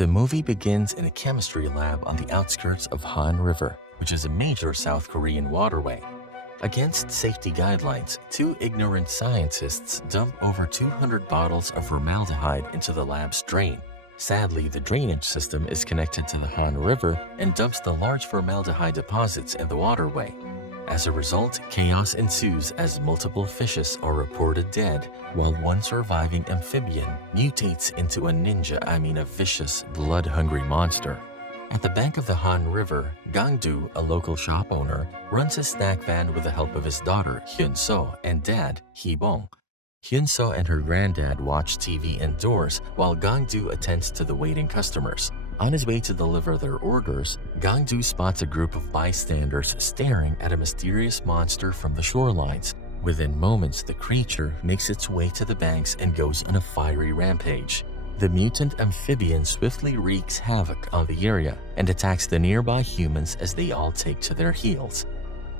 The movie begins in a chemistry lab on the outskirts of Han River, which is a major South Korean waterway. Against safety guidelines, two ignorant scientists dump over 200 bottles of formaldehyde into the lab's drain. Sadly, the drainage system is connected to the Han River and dumps the large formaldehyde deposits in the waterway. As a result, chaos ensues as multiple fishes are reported dead, while one surviving amphibian mutates into a vicious, blood-hungry monster. At the bank of the Han River, Gang-do, a local shop owner, runs his snack van with the help of his daughter, Hyun-so, and dad, Hee-bong. Hyun-so and her granddad watch TV indoors while Gang-do attends to the waiting customers. On his way to deliver their orders, Gang-do spots a group of bystanders staring at a mysterious monster from the shorelines. Within moments, the creature makes its way to the banks and goes on a fiery rampage. The mutant amphibian swiftly wreaks havoc on the area and attacks the nearby humans as they all take to their heels.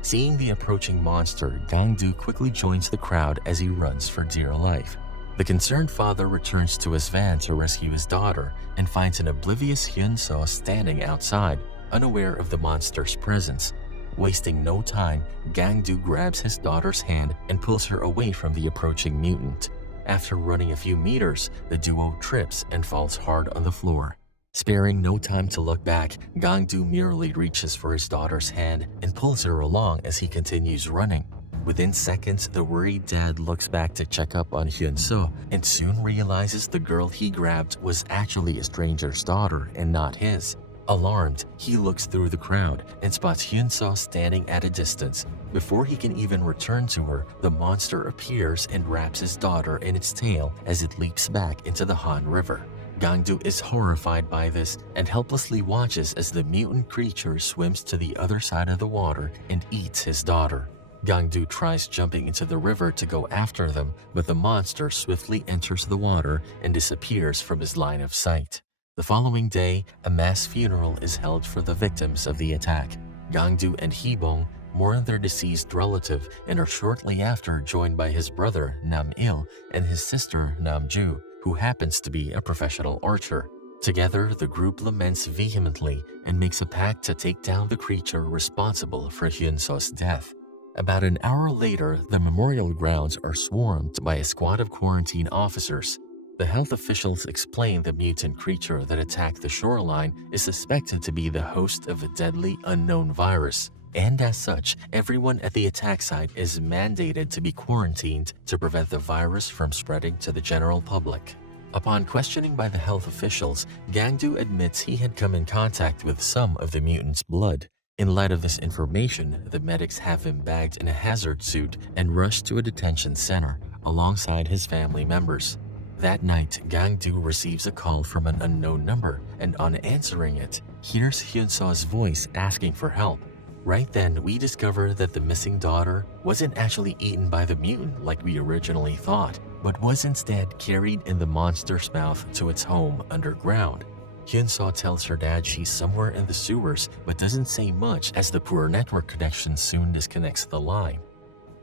Seeing the approaching monster, Gang-do quickly joins the crowd as he runs for dear life. The concerned father returns to his van to rescue his daughter and finds an oblivious Hyun-so standing outside, unaware of the monster's presence. Wasting no time, Gang-do grabs his daughter's hand and pulls her away from the approaching mutant. After running a few meters, the duo trips and falls hard on the floor. Sparing no time to look back, Gang-do merely reaches for his daughter's hand and pulls her along as he continues running. Within seconds, the worried dad looks back to check up on Hyun-so and soon realizes the girl he grabbed was actually a stranger's daughter and not his. Alarmed, he looks through the crowd and spots Hyun-so standing at a distance. Before he can even return to her, the monster appears and wraps his daughter in its tail as it leaps back into the Han River. Gang-do is horrified by this and helplessly watches as the mutant creature swims to the other side of the water and eats his daughter. Gang-do tries jumping into the river to go after them, but the monster swiftly enters the water and disappears from his line of sight. The following day, a mass funeral is held for the victims of the attack. Gang-do and Hee-bong mourn their deceased relative and are shortly after joined by his brother Nam-il and his sister Nam-ju, who happens to be a professional archer. Together, the group laments vehemently and makes a pact to take down the creature responsible for Hyun-so's death. About an hour later, the memorial grounds are swarmed by a squad of quarantine officers. The health officials explain the mutant creature that attacked the shoreline is suspected to be the host of a deadly unknown virus, and as such, everyone at the attack site is mandated to be quarantined to prevent the virus from spreading to the general public. Upon questioning by the health officials, Gang-do admits he had come in contact with some of the mutant's blood. In light of this information, the medics have him bagged in a hazard suit and rushed to a detention center alongside his family members. That night, Gang-do receives a call from an unknown number, and on answering it, hears Hyun-so's voice asking for help. Right then, we discover that the missing daughter wasn't actually eaten by the mutant like we originally thought, but was instead carried in the monster's mouth to its home underground. Hyun-so tells her dad she's somewhere in the sewers, but doesn't say much as the poor network connection soon disconnects the line.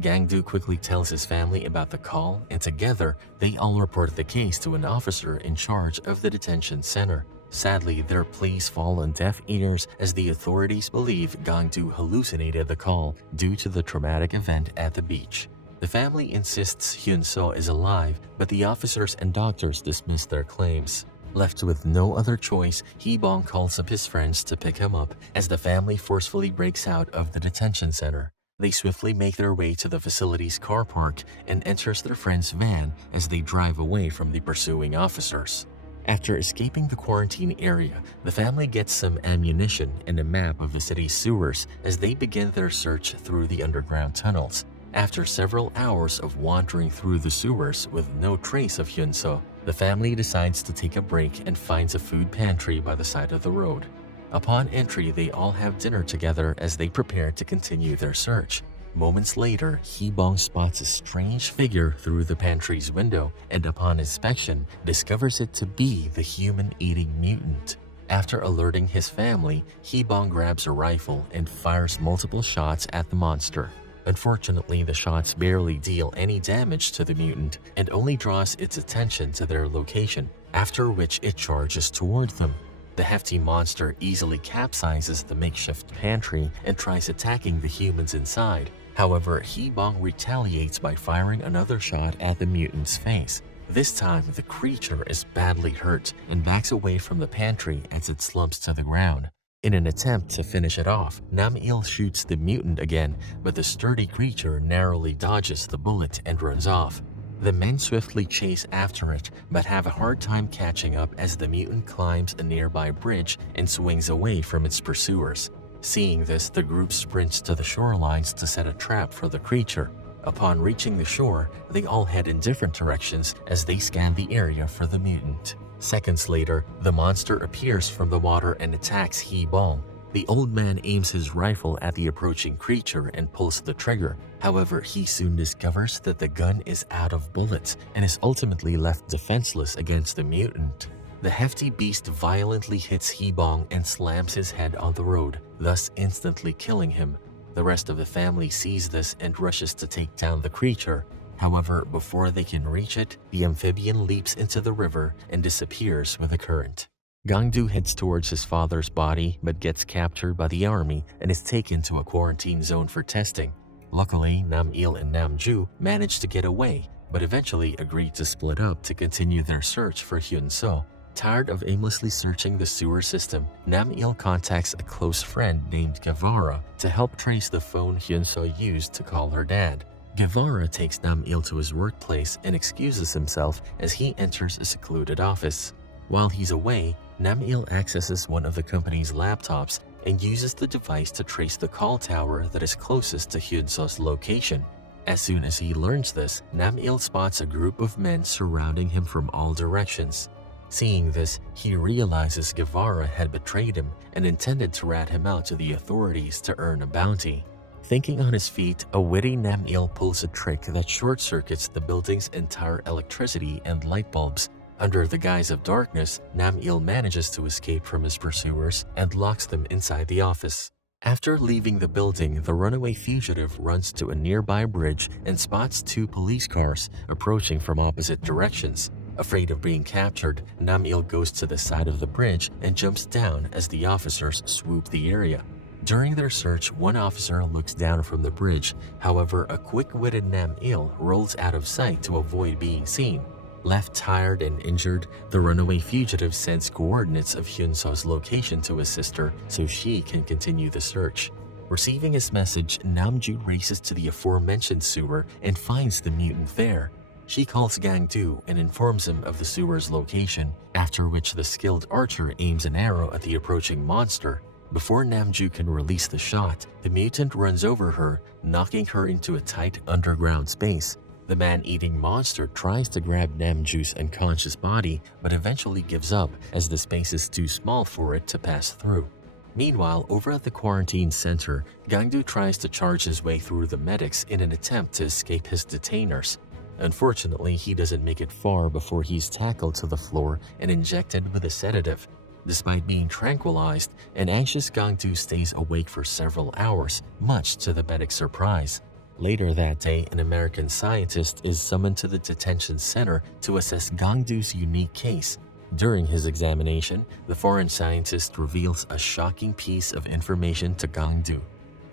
Gang-do quickly tells his family about the call, and together, they all report the case to an officer in charge of the detention center. Sadly, their pleas fall on deaf ears as the authorities believe Gang-do hallucinated the call due to the traumatic event at the beach. The family insists Hyun-so is alive, but the officers and doctors dismiss their claims. Left with no other choice, Hee-bong calls up his friends to pick him up as the family forcefully breaks out of the detention center. They swiftly make their way to the facility's car park and enters their friend's van as they drive away from the pursuing officers. After escaping the quarantine area, the family gets some ammunition and a map of the city's sewers as they begin their search through the underground tunnels. After several hours of wandering through the sewers with no trace of Hyun-so, the family decides to take a break and finds a food pantry by the side of the road. Upon entry, they all have dinner together as they prepare to continue their search. Moments later, Hee-bong spots a strange figure through the pantry's window and upon inspection, discovers it to be the human-eating mutant. After alerting his family, Hee-bong grabs a rifle and fires multiple shots at the monster. Unfortunately, the shots barely deal any damage to the mutant and only draws its attention to their location. after which it charges toward them. The hefty monster easily capsizes the makeshift pantry and tries attacking the humans inside. However, Hee-bong retaliates by firing another shot at the mutant's face. This time, the creature is badly hurt and backs away from the pantry as it slumps to the ground. In an attempt to finish it off, Nam-il shoots the mutant again, but the sturdy creature narrowly dodges the bullet and runs off. The men swiftly chase after it, but have a hard time catching up as the mutant climbs a nearby bridge and swings away from its pursuers. Seeing this, the group sprints to the shorelines to set a trap for the creature. Upon reaching the shore, they all head in different directions as they scan the area for the mutant. Seconds later, the monster appears from the water and attacks Hee-bong. The old man aims his rifle at the approaching creature and pulls the trigger. However, he soon discovers that the gun is out of bullets and is ultimately left defenseless against the mutant. The hefty beast violently hits Hee-bong and slams his head on the road, thus instantly killing him. The rest of the family sees this and rushes to take down the creature. However, before they can reach it, the amphibian leaps into the river and disappears with the current. Gang-do heads towards his father's body but gets captured by the army and is taken to a quarantine zone for testing. Luckily, Nam-il and Nam-ju manage to get away, but eventually agree to split up to continue their search for Hyun-soo. Tired of aimlessly searching the sewer system, Nam-il contacts a close friend named Guevara to help trace the phone Hyun-soo used to call her dad. Guevara takes Nam-il to his workplace and excuses himself as he enters a secluded office. While he's away, Nam-il accesses one of the company's laptops and uses the device to trace the call tower that is closest to Hyun-soo's location. As soon as he learns this, Nam-il spots a group of men surrounding him from all directions. Seeing this, he realizes Guevara had betrayed him and intended to rat him out to the authorities to earn a bounty. Thinking on his feet, a witty Nam-il pulls a trick that short-circuits the building's entire electricity and light bulbs. Under the guise of darkness, Nam-il manages to escape from his pursuers and locks them inside the office. After leaving the building, the runaway fugitive runs to a nearby bridge and spots two police cars approaching from opposite directions. Afraid of being captured, Nam-il goes to the side of the bridge and jumps down as the officers swoop the area. During their search, one officer looks down from the bridge. However, a quick-witted Nam-il rolls out of sight to avoid being seen. Left tired and injured, the runaway fugitive sends coordinates of Hyun-soo's location to his sister so she can continue the search. Receiving his message, Nam-ju races to the aforementioned sewer and finds the mutant there. She calls Gang-do and informs him of the sewer's location, after which the skilled archer aims an arrow at the approaching monster. Before Nam-ju can release the shot, the mutant runs over her, knocking her into a tight underground space. The man-eating monster tries to grab Nam-ju's unconscious body, but eventually gives up as the space is too small for it to pass through. Meanwhile, over at the quarantine center, Gang-do tries to charge his way through the medics in an attempt to escape his detainers. Unfortunately, he doesn't make it far before he's tackled to the floor and injected with a sedative. Despite being tranquilized, an anxious Gang-do stays awake for several hours, much to the medic's surprise. Later that day, an American scientist is summoned to the detention center to assess Gang-do's unique case. During his examination, the foreign scientist reveals a shocking piece of information to Gang-do.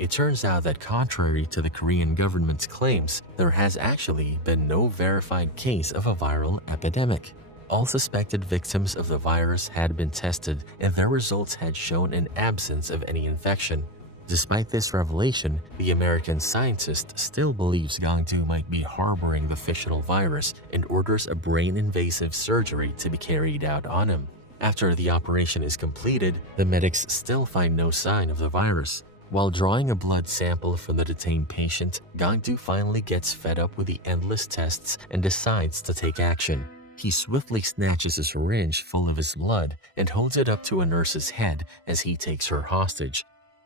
It turns out that contrary to the Korean government's claims, there has actually been no verified case of a viral epidemic. All suspected victims of the virus had been tested and their results had shown an absence of any infection. Despite this revelation, the American scientist still believes Gang-do might be harboring the fictional virus and orders a brain-invasive surgery to be carried out on him. After the operation is completed, the medics still find no sign of the virus. While drawing a blood sample from the detained patient, Gang-do finally gets fed up with the endless tests and decides to take action. He swiftly snatches a syringe full of his blood and holds it up to a nurse's head as he takes her hostage.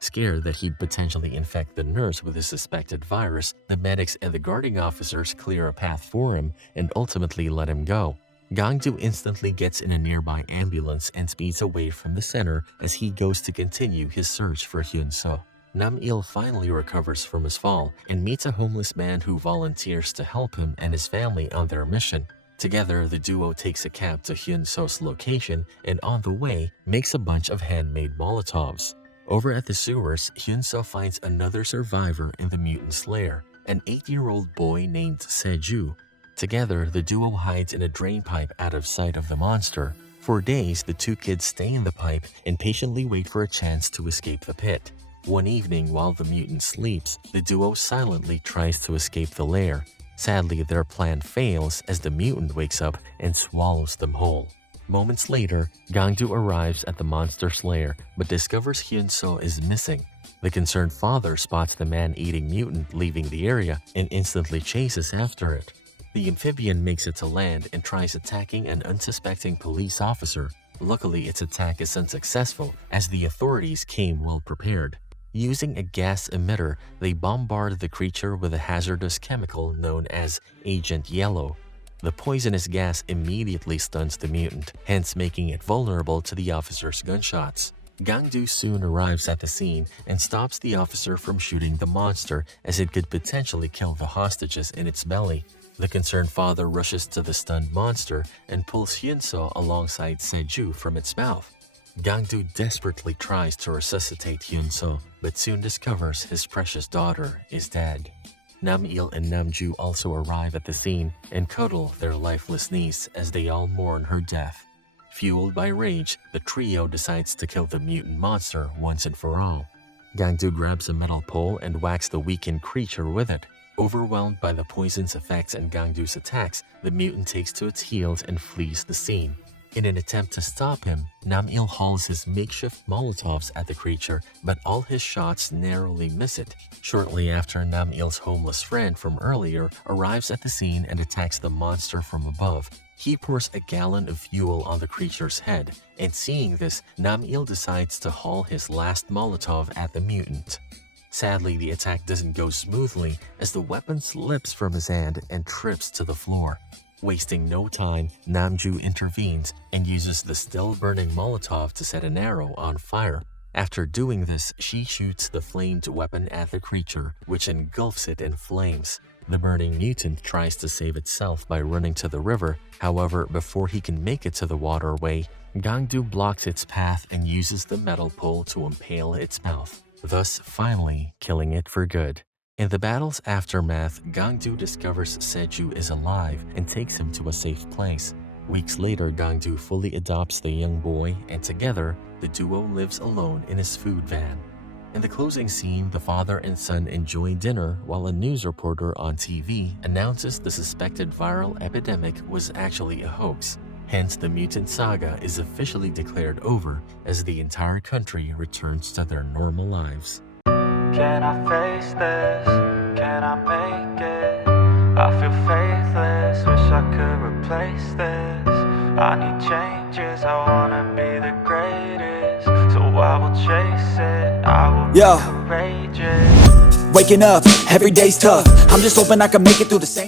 Scared that he'd potentially infect the nurse with a suspected virus, the medics and the guarding officers clear a path for him and ultimately let him go. Gang-do instantly gets in a nearby ambulance and speeds away from the center as he goes to continue his search for Hyun-soo. Nam-il finally recovers from his fall and meets a homeless man who volunteers to help him and his family on their mission. Together, the duo takes a cab to Hyun-so's location and on the way, makes a bunch of handmade Molotovs. Over at the sewers, Hyun-so finds another survivor in the mutant's lair, an 8-year-old boy named Se-ju. Together, the duo hides in a drain pipe out of sight of the monster. For days, the two kids stay in the pipe and patiently wait for a chance to escape the pit. One evening, while the mutant sleeps, the duo silently tries to escape the lair. Sadly, their plan fails as the mutant wakes up and swallows them whole. Moments later, Gangdu arrives at the monster's lair but discovers Hyun-so is missing. The concerned father spots the man-eating mutant leaving the area and instantly chases after it. The amphibian makes it to land and tries attacking an unsuspecting police officer. Luckily, its attack is unsuccessful as the authorities came well prepared. Using a gas emitter, they bombard the creature with a hazardous chemical known as Agent Yellow. The poisonous gas immediately stuns the mutant, hence making it vulnerable to the officer's gunshots. Gangdu soon arrives at the scene and stops the officer from shooting the monster as it could potentially kill the hostages in its belly. The concerned father rushes to the stunned monster and pulls Hyun-so alongside Se-ju from its mouth. Gangdu desperately tries to resuscitate Hyun-so, but soon discovers his precious daughter is dead. Nam-il and Nam-ju also arrive at the scene and cuddle their lifeless niece as they all mourn her death. Fueled by rage, the trio decides to kill the mutant monster once and for all. Gangdu grabs a metal pole and whacks the weakened creature with it. Overwhelmed by the poison's effects and Gangdu's attacks, the mutant takes to its heels and flees the scene. In an attempt to stop him, Nam-il hauls his makeshift Molotovs at the creature, but all his shots narrowly miss it. Shortly after, Nam-il's homeless friend from earlier arrives at the scene and attacks the monster from above. He pours a gallon of fuel on the creature's head, and seeing this, Nam-il decides to haul his last Molotov at the mutant. Sadly, the attack doesn't go smoothly as the weapon slips from his hand and trips to the floor. Wasting no time, Nam-ju intervenes and uses the still-burning Molotov to set an arrow on fire. After doing this, she shoots the flamed weapon at the creature, which engulfs it in flames. The burning mutant tries to save itself by running to the river. However, before he can make it to the waterway, Gangdu blocks its path and uses the metal pole to impale its mouth, thus finally killing it for good. In the battle's aftermath, Gangdu discovers Se-ju is alive and takes him to a safe place. Weeks later, Gangdu fully adopts the young boy, and together, the duo lives alone in his food van. In the closing scene, the father and son enjoy dinner while a news reporter on TV announces the suspected viral epidemic was actually a hoax. Hence, the mutant saga is officially declared over as the entire country returns to their normal lives. Can I face this? Can I make it? I feel faithless, wish I could replace this. I need changes, I wanna be the greatest. So I will chase it, I will be courageous. Waking up, every day's tough. I'm just hoping I can make it through the same